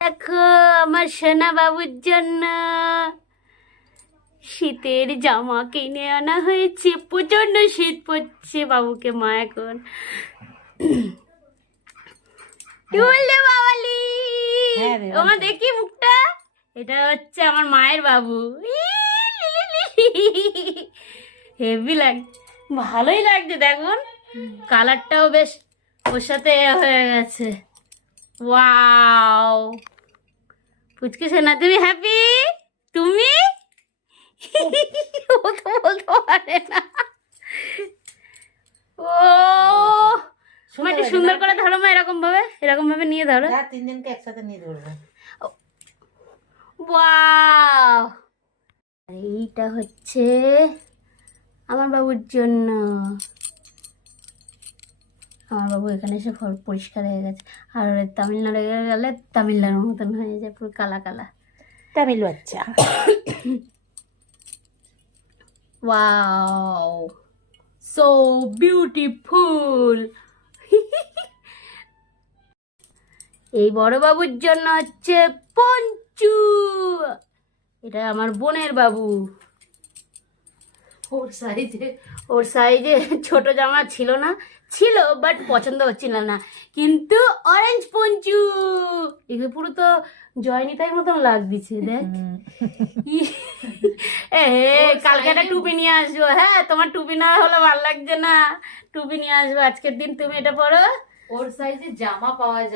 দেখো আমার সোনা বাবুর জন্য শীতের জামা কিনে আনা হয়েছে। প্রচন্ড শীত পড়ছে বাবুকে মা এখন। কি বললে বাবালি? আমার দেখি মুখটা। এটা হচ্ছে আমার মায়ের বাবু। হেভি লাগছে, ভালোই লাগছে দেখুন। কালারটাও বেশ ওর সাথে হয়ে গেছে। ওয়াও, পুচকে সোনা তুমি হ্যাপি? তুমি ও তো বলতে পারে না। ও মা একটু সুন্দর করে ধরো মা, এরকম ভাবে নিয়ে ধরো। তিনজনকে একসাথে নিয়ে ধরবো। ওয়াও, এইটা হচ্ছে আমার বাবুর জন্য। আমার বাবু এখানে এসে পরিষ্কার হয়ে গেছে। আর তামিলনাড়ু গেলে তামিলনাড়ুর মতন হয়ে যায়, পুরো কালা কালা তামিল বাচ্চা। Wow, so beautiful. এই বড় বাবুর জন্য হচ্ছে পঞ্চু। এটা আমার বোনের বাবু। ওর সাইজে ছোট জামা ছিল না, ছিল বাট পছন্দ হচ্ছিল না, কিন্তু অরেঞ্জ পঞ্চু এগুলো পুরো তো জয়নিতার মতন লাগছে দেখ। কালকে একটা টুপি নিয়ে আসবো। হ্যাঁ, তোমার টুপি না হলে ভালো লাগছে না, টুপি নিয়ে আসবো আজকের দিন, তুমি এটা পরো। ওর সাইজে জামা পাওয়া যায়।